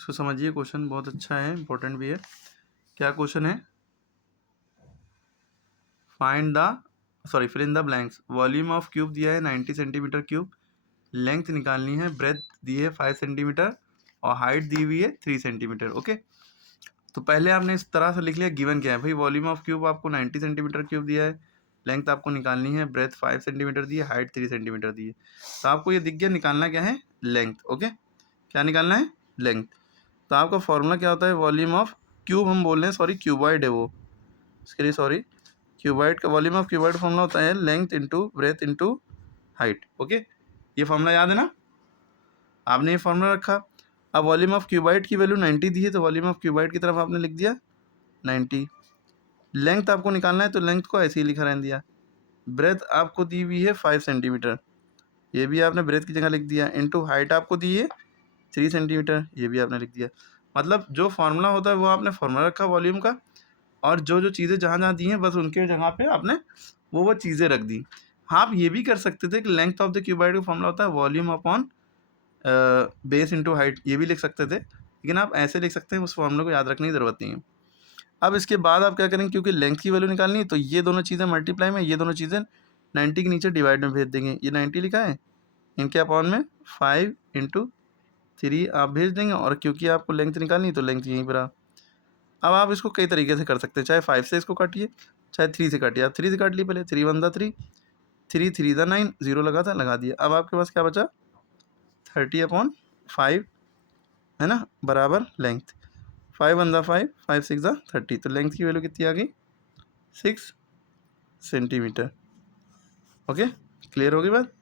इसको समझिए, क्वेश्चन बहुत अच्छा है, इंपॉर्टेंट भी है। क्या क्वेश्चन है? Find the fill in the blanks. Volume of cube दिया है 90 सेंटीमीटर क्यूब, लेंथ निकालनी है, ब्रेथ दी है 5 सेंटीमीटर और हाइट दी हुई है 3 सेंटीमीटर। ओके, तो पहले आपने इस तरह से लिख लिया, गिवन क्या है भाई, वॉल्यूम ऑफ क्यूब आपको 90 सेंटीमीटर क्यूब दिया है, लेंथ आपको निकालनी है, ब्रेथ 5 सेंटीमीटर दी है, हाइट 3 सेंटीमीटर दी है। तो आपको ये दिख गया, निकालना क्या है? लेंथ। ओके, क्या निकालना है? लेंथ। तो आपका फॉर्मूला क्या होता है? वॉल्यूम ऑफ क्यूब हम बोल रहे हैं, सॉरी क्यूबॉइड है वो, इसके लिए सॉरी। क्यूबॉइड का वॉल्यूम ऑफ क्यूबॉइड फॉर्मूला होता है length into breadth into height. Okay, ये फॉर्मूला याद है ना? आपने ये फॉर्मूला रखा। अब वॉल्यूम ऑफ क्यूबॉइड की वैल्यू 90 दी है, तो वॉल्यूम ऑफ क्यूबॉइड की तरफ आपने लिख दिया 90। लेंथ आपको निकालना है, तो लेंथ को ऐसे ही लिखा रहने दिया। ब्रेथ आपको दी हुई है 5 सेंटीमीटर, ये भी आपने ब्रेथ की जगह लिख दिया। इंटू हाइट आपको दी है 3 सेंटीमीटर, ये भी आपने लिख दिया। मतलब जो फार्मूला होता है वो आपने फार्मूला रखा वॉल्यूम का, और जो जो चीज़ें जहाँ जहाँ दी हैं बस उनके जगह पे आपने वो चीज़ें रख दी। हाँ, आप ये भी कर सकते थे कि लेंथ ऑफ द क्यूबॉइड का फॉर्मूला होता है volume upon base into height, ये भी लिख सकते थे, लेकिन आप ऐसे लिख सकते हैं, उस फॉर्मूले को याद रखने की ज़रूरत नहीं है। अब इसके बाद आप क्या करेंगे, क्योंकि लेंथ की वैल्यू निकालनी है, तो ये दोनों चीज़ें मल्टीप्लाई में, ये दोनों चीज़ें 90 के नीचे डिवाइड में भेज देंगे। ये 90 लिखा है, इनके अपॉन में 5 इंटू 3 आप भेज देंगे, और क्योंकि आपको लेंथ निकालनी है तो लेंथ यहीं पर आ। अब आप इसको कई तरीके से कर सकते हैं, चाहे 5 से इसको काटिए, चाहे 3 से काटिए। आप 3 से काट लिए पहले, 3 1 दा 3, 3 3 दा 9, 0 लगा था, लगा दिया। अब आपके पास क्या बचा? 30/5 है ना, बराबर लेंथ। 5 1 दा 5, 5 6 दा 30, तो लेंथ की वैल्यू कितनी आ गई? 6 सेंटीमीटर। ओके, क्लियर होगी बात?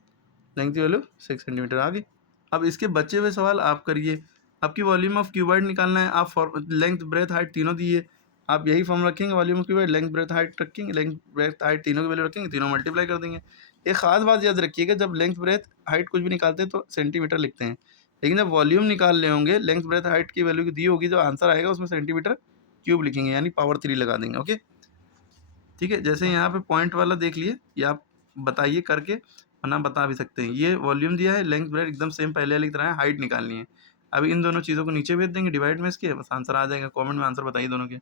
लेंथ की वैल्यू 6 सेंटीमीटर आ गई। अब इसके बचे हुए सवाल आप करिए। आपकी वॉल्यूम ऑफ क्यूबॉइड निकालना है, आप लेंथ ब्रेथ हाइट तीनों दिए, आप यही फॉर्म रखेंगे, volume of cuboid length breadth height रखेंगे, लेंथ ब्रेथ हाइट तीनों की वैल्यू रखेंगे, तीनों मल्टीप्लाई कर देंगे। एक खास बात याद रखिएगा, जब लेंथ ब्रेथ हाइट कुछ भी निकालते हैं तो सेंटीमीटर लिखते हैं, लेकिन जब वॉल्यूम निकाल रहे होंगे, लेंथ ब्रेथ हाइट की वैल्यू दी होगी, जो आंसर आएगा उसमें सेंटीमीटर क्यूब लिखेंगे, यानी पावर 3 लगा देंगे। ओके, ठीक है। जैसे यहाँ पे पॉइंट वाला देख लिए, ये आप बताइए करके, वरना बता भी सकते हैं। ये वॉल्यूम दिया है, लेंथ ब्रेथ एकदम सेम पहले वाली तरह है, हाइट निकालनी है। अब इन दोनों चीज़ों को नीचे भेज देंगे डिवाइड में इसके, बस आंसर आ जाएगा। कमेंट में आंसर बताइए दोनों के।